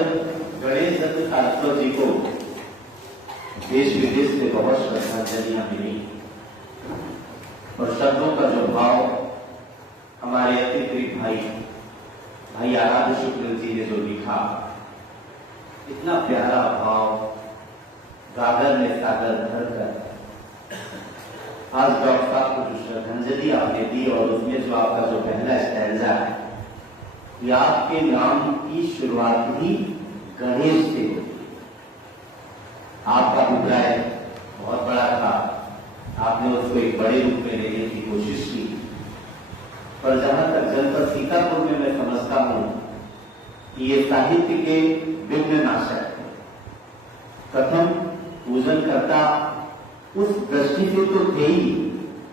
गणेश दत्त सारस्वत जी को देश विदेश से बहुत श्रद्धांजलियां मिली और शब्दों का जो भाव हमारे अतिप्रिय भाई आराध्य शुक्ल जी ने जो लिखा, इतना प्यारा भाव, गागर ने सागर धरकर आज डॉक्टर साहब को जो श्रद्धांजलि आपने दी और उसमें जो आपका जो पहला स्टैंजा है कि आपके नाम की शुरुआत ही गणेश से होती। आपका अभिप्राय बहुत बड़ा था, आपने उसको एक बड़े रूप में लेने की कोशिश की, पर जहां तक जनपद सीतापुर में मैं समझता हूं कि ये साहित्य के विघ्न नाशक है, प्रथम पूजन करता उस दृष्टि से तो थे ही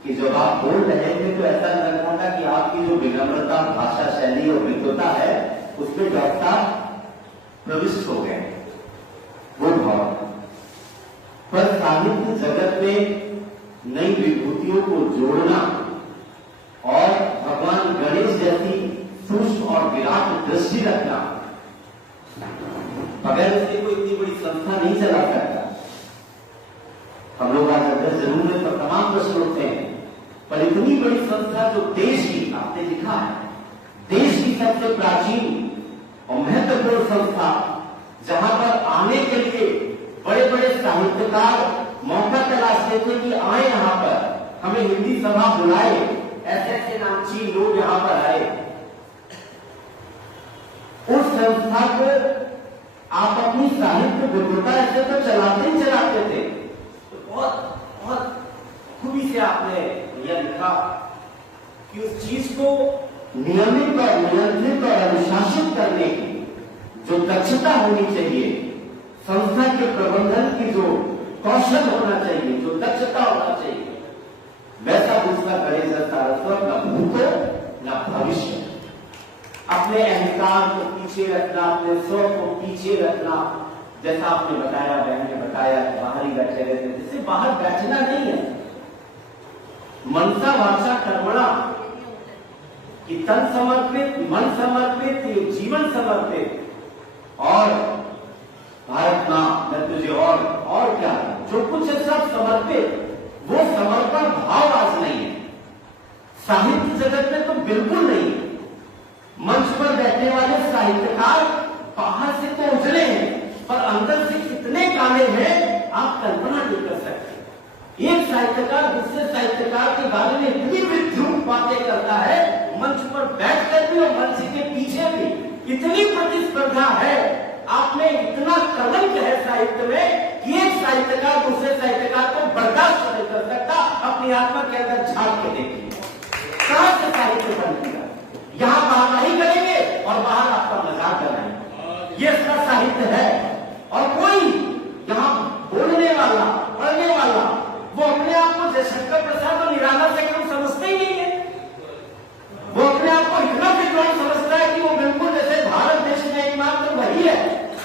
कि जब आप बोल रहे थे तो ऐसा लगता था कि आपकी जो विनम्रता, भाषा शैली और विद्वता है उसमें डॉक्टर प्रविष्ट हो गए, वो भाव। पर साहित्य जगत में नई विभूतियों को जोड़ना और भगवान गणेश जैसी सूक्ष्म और विराट दृष्टि रखना, बगैर उसके कोई इतनी बड़ी संस्था नहीं चला सकता। हम लोग आज अध्यक्ष जरूर है तो तमाम प्रश्न उठते हैं, पर इतनी बड़ी संस्था जो देश की, आपने लिखा है, देश की सबसे प्राचीन और महत्वपूर्ण संस्था, जहां पर आने के लिए बड़े बड़े साहित्यकार मौका तलाशते थे कि आए यहां पर, हमें हिंदी सभा बुलाए, ऐसे ऐसे नामचीन लोग यहां पर आए। उस संस्था को आप अपनी साहित्य विद्वता ऐसे तो चलाते ही चलाते थे, तो बहुत बहुत खूबी से आपने यह लिखा कि उस चीज को नियमित और नियंत्रित और अनुशासित करने की जो दक्षता होनी चाहिए, संस्था के प्रबंधन की जो कौशल होना चाहिए, जो दक्षता होना चाहिए, वैसा दूसरा गणेश दत्त सारस्वत न भूत न भविष्य। अपने अहंकार को पीछे रखना, अपने स्व को पीछे रखना, जैसा आपने बताया, बहन ने बताया, बाहर ही बैठे रहते, जिससे बाहर बैठना नहीं है। मनसा वाचा कर्मणा, कि तन समर्पित, मन समर्पित, जीवन समर्पित, और भारत मां मैं तुझे और क्या, जो कुछ है सब समर्पित, वो समर्पण भाव आज नहीं है साहित्य जगत में, तो बिल्कुल नहीं। मंच पर बैठने वाले साहित्यकार बाहर से तो उजले हैं, पर अंदर से कितने काले हैं आप कल्पना नहीं कर सकते। एक साहित्यकार दूसरे साहित्यकार के बारे में इतनी विद्रूप बातें करता है, मंच पर बैठकर भी और मंच के पीछे भी इतनी प्रतिस्पर्धा है, आप में इतना कलंक है साहित्य में कि एक साहित्यकार दूसरे साहित्यकार को बर्दाश्त नहीं कर सकता। अपनी आत्मा के अंदर झांक के देखिए, कहां से साहित्य बन गया। यहां बाहर नहीं करेंगे और बाहर आपका मजाक बनाएंगे, ये इसका साहित्य है। और कोई यहां बोलने वाला, पढ़ने वाला, वो अपने आप को जयशंकर प्रसाद और निराला से कम समझते ही नहीं है। वो अपने आप को इतना विद्वान समझता है कि वो बिल्कुल जैसे भारत देश में एकमात्र वही है,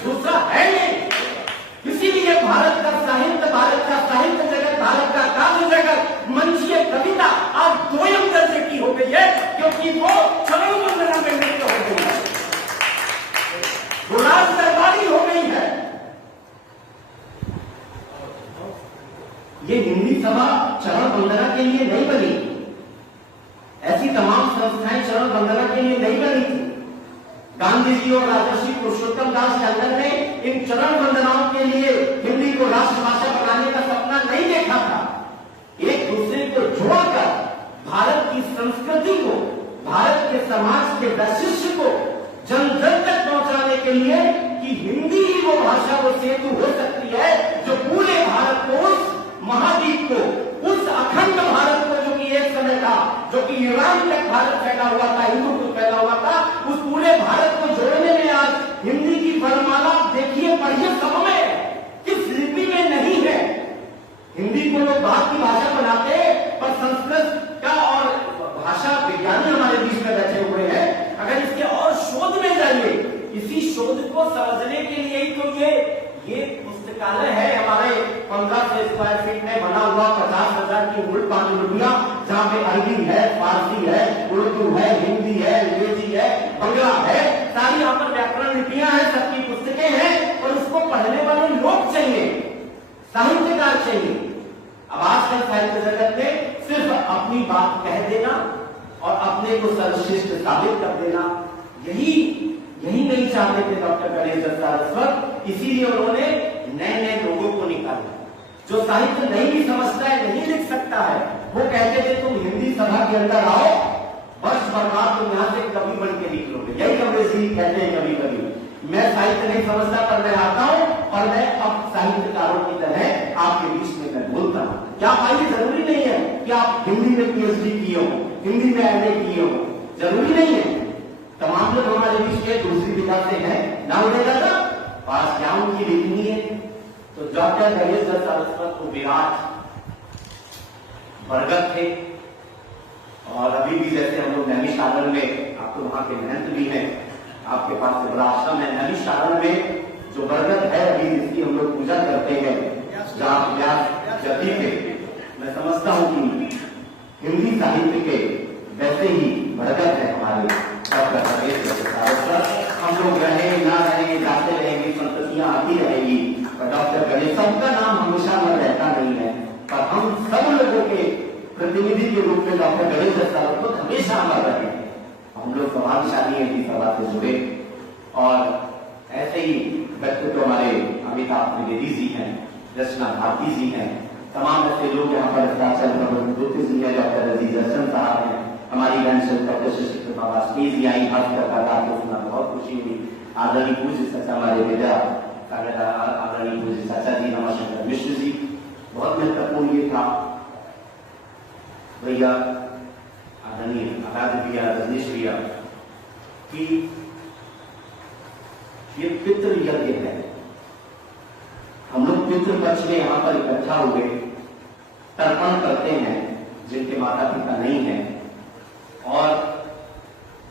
दूसरा है नहीं। इसीलिए भारत का साहित्य, भारत का साहित्य जगत, भारत का काव्य जगत, मंचीय कविता आज दोयम दर्जे की हो गई है, क्योंकि वो चरण वंदना में नृत्य हो गई है, वो राज दरबारी हो गई है। ये हिंदी सभा चरण वंदना के लिए नहीं बनी, ऐसी तमाम संस्थाएं चरण वंदना के लिए नहीं बनी थी। गांधी जी और राजर्षि पुरुषोत्तम दास टंडन ने इन चरण वंदनाओं के लिए हिंदी को राष्ट्रभाषा बनाने का सपना नहीं देखा था। एक दूसरे को जोड़कर भारत की संस्कृति को, भारत के समाज के वैशिष्ट्य को जन जन तक पहुंचाने के लिए कि हिंदी ही वो भाषा, वो सेतु हो सकती है जो पूरे भारत को, उस महाद्वीप को, उस अखंड भारत को, जो कि एक समय था, जो कि ईरान तक भारत फैला हुआ था, हिंदू फैला हुआ था, उस पूरे भारत को जोड़ने में आज हिंदी की वर्णमाला देखिए, पढ़िए, सब में, किस लिपि में नहीं है। हिंदी को लोग बात की भाषा बनाते, पर संस्कृत का और भाषा विज्ञानी हमारे बीच में बैठे हुए हैं। अगर इसके और शोध में जाइए, इसी शोध को समझने के लिए ही तो ये पुस्तकालय है हमारे 1500 स्क्वायर फीट में बना हुआ, 50,000 की मूल पांडुलिपियां, जहां पे अरबी है, फारसी है, उर्दू है, हिंदी है, अंग्रेजी है, बंगला है, सारी यहाँ पर व्याकरण लिपियां हैं, सबकी पुस्तकें बात कह देना और अपने को सर्वश्रेष्ठ साबित कर देना, यही नहीं चाहते थे डॉक्टर गणेश दत्त सारस्वत। इसीलिए उन्होंने नए नए लोगों को निकाला। जो साहित्य नहीं भी समझता है, नहीं लिख सकता है, वो कहते थे तुम हिंदी सभा के अंदर आओ, वर्ष भर बाद तुम यहां से कवि बन के निकलोगे। यही कमलेश जी कहते हैं कभी कभी, मैं साहित्य नहीं समझता पर मैं आता हूं और मैं अब साहित्यकारों की तरह आपके बीच में मैं बोलता हूं। क्या आइए, जरूरी नहीं है कि आप हिंदी में पीएचडी किए हो, हिंदी में एमए किए हो, जरूरी नहीं है। तमाम लोग हमारे बीच में दूसरी विधा से हैं, ना उड़ेगा था पास क्या उनकी लिखनी है। तो डॉक्टर गणेश दत्त सारस्वत को विराट बरगद थे, और अभी भी जैसे हम लोग नैमिषारण्य में, आपको वहां के महंत भी हैं, आपके पास से बड़ा आश्रम है नैमिषारण्य में, जो बरगद है अभी जिसकी हम लोग पूजा करते हैं, जहाँ व्यास जति थे। मैं समझता हूँ कि हिंदी साहित्य के वैसे ही बरगद है हमारे डॉक्टर गणेश दत्त सारस्वत। हम लोग रहे ना रहे, जाते रहेंगे, संततियां आती रहेगी, पर डॉक्टर गणेश, सबका नाम हमेशा में रहता नहीं है, पर हम सब लोगों के प्रतिनिधि के रूप में डॉक्टर गणेश दत्त सारस्वत हमेशा अमर रहे। हम लोग समाजशाली हैं, इस सभा से जुड़े, और ऐसे ही व्यक्तित्व हमारे अमिताभ त्रिवेदी जी हैं, रचना भारती जी हैं, तमाम ऐसे लोग यहाँ पर गुप्त जी हैं, डॉक्टर अजीज हसन साहब हैं, हमारी गणेश डॉक्टर शशि बाबा स्टेज जी आई, खास कर सुना बहुत खुशी हुई। आदरणीय पूज्य चाचा हमारे विद्या आदरणीय पूज्य चाचा जी रमाशंकर मिश्र जी, बहुत महत्वपूर्ण ये था भैया आदरणीय आराध्य भैया रजनीश भैया कि ये पितृ यज्ञ है। हम लोग पितृ पक्ष में यहाँ पर इकट्ठा हुए तर्पण करते हैं जिनके माता पिता नहीं है, और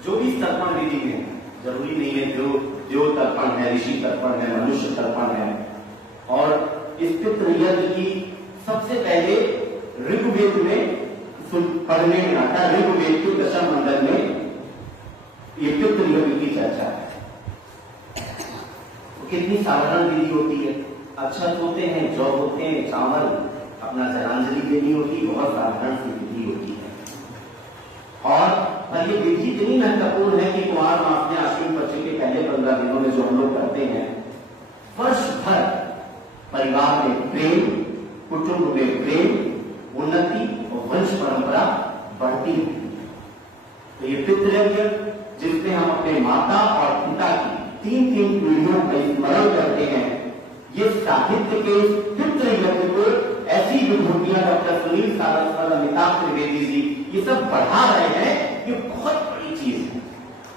जो भी तर्पण विधि में, जरूरी नहीं है जो तर्पण है, ऋषि तर्पण है, मनुष्य तर्पण है, और इस पितृ यज्ञ की सबसे पहले ऋग्वेद में पढ़ने में आता है। ऋग्वेद के दशम मंडल में ये पितृ यज्ञ की चर्चा है। तो कितनी साधारण विधि होती है, अक्षत होते हैं, जौ होते हैं, चावल, अपना जलांजलि देनी होती, बहुत साधारण सी विधि होती है। और ये विधि इतनी महत्वपूर्ण है कि कुमार मास में आश्विन पक्ष के पहले 15 दिनों में जो हम लोग करते हैं, वर्ष भर परिवार में प्रेम, कुटुंब में प्रेम, उन्नति और वंश परंपरा बढ़ती है। तो ये पितृ यज्ञ जिसमें हम अपने माता और पिता की 3 पीढ़ियों का स्मरण करते हैं, ये साहित्य के पितृ यज्ञ को ऐसी विभूतियां डॉक्टर सुनील सारस्वत, अमिताभ त्रिवेदी जी ये सब बढ़ा रहे हैं, ये बहुत बड़ी चीज है।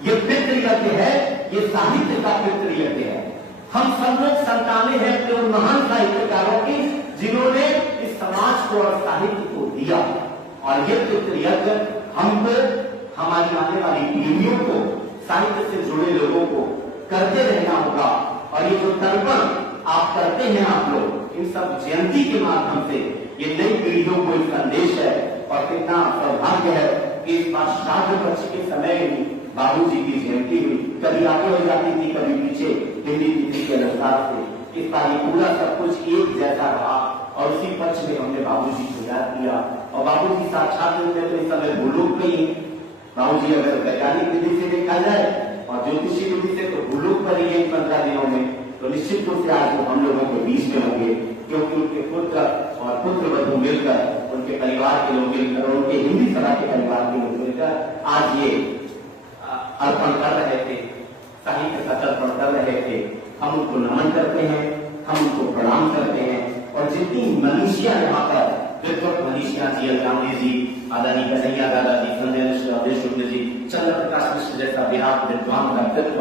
ये पितृ यज्ञ है, ये साहित्य का पितृ यज्ञ है। हम सब लोग संतानें हैं अपने उन महान साहित्यकारों की जिन्होंने इस समाज को और साहित्य को दिया, और ये पितृ यज्ञ हमको, हमारी आने वाली पीढ़ियों को, साहित्य से जुड़े लोगों को करते रहना होगा। और ये जो तर्पण आप करते हैं आप लोग, इन सब जयंती के माध्यम से ये नई पीढ़ियों को एक संदेश है। और कितना सौभाग्य है कि इस बार श्राद्ध पक्ष के समय में बाबू जी की जयंती हुई, कभी आगे हो जाती थी, कभी पीछे, हिंदी तिथि के अनुसार से। इस बार ये पूरा सब कुछ एक जैसा रहा, और उसी पक्ष में हमने बाबू जी को याद किया। और बाबू जी साक्षात रूप में तो इस समय भूलोक में ही, बाबू जी अगर वैज्ञानिक विधि से देखा जाए और ज्योतिषी विधि से तो भूलोक पर ही है 15 दिनों में, तो निश्चित रूप से आज वो हम लोगों के बीच में होंगे, क्योंकि उनके पुत्र और पुत्र वधू मिलकर, उनके परिवार के लोग मिलकर, उनके हिंदी सभा के परिवार के लोग मिलकर आज ये अर्पण कर रहे थे, साहित्य का तर्पण कर रहे थे। हम उनको नमन करते हैं, हम उनको प्रणाम करते हैं। और जितनी मनीषियां यहाँ पर, विद्वत मनीषियां जी, अलगावनी जी, आदरणीय कन्हैया दादा जी, संजय शुक्ल जी, चंद्र प्रकाश मिश्र जैसा बिहार विद्वान व्यक्तित्व,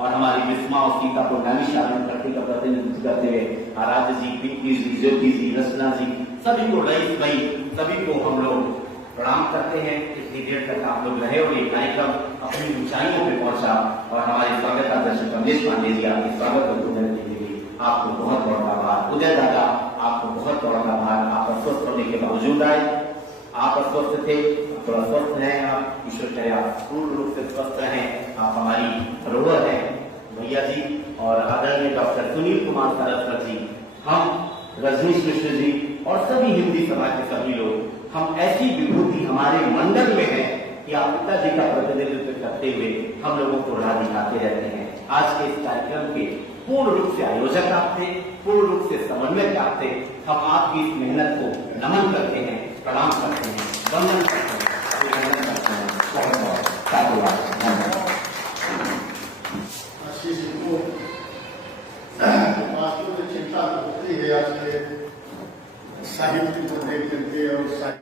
और हमारी विस्मा और सीता को नैमिषारण्य धरती का प्रतिनिधित्व करते हुए आराध्य जी, पिंकी जी, ज्योति जी, रचना जी, सभी को, रईस भाई, सभी को हम लोग प्रणाम करते हैं। इतनी देर तक आप लोग रहे और ये कार्यक्रम अपनी ऊंचाइयों पे पहुंचा, और हमारे स्वागत अध्यक्ष कमलेश पांडे जी आपके स्वागत को आपको बहुत बहुत आभार। उदय दादा आपको बहुत बहुत आभार, आप अस्वस्थ होने के बावजूद आए, आप अस्वस्थ थे, थोड़ा स्वस्थ रहें, आप ईश्वर करे आप पूर्ण रूप से स्वस्थ रहें, आप हमारी धरोहर हैं भैया जी। और आदरणीय डॉक्टर सुनील कुमार सारस्वत जी, हम रजनीश मिश्र जी और सभी हिंदी सभा के सभी लोग, हम ऐसी विभूति हमारे मंडल में है कि आप पिताजी का प्रतिनिधित्व करते हुए हम लोगों को राह दिखाते रहते हैं। आज के इस कार्यक्रम के पूर्ण रूप से आयोजक आप थे, पूर्ण रूप से समन्वयक आप थे। हम आपकी इस मेहनत को नमन करते हैं, प्रणाम करते हैं, वंदन करते हैं, अभिनंदन करते हैं। बहुत बहुत धन्यवाद।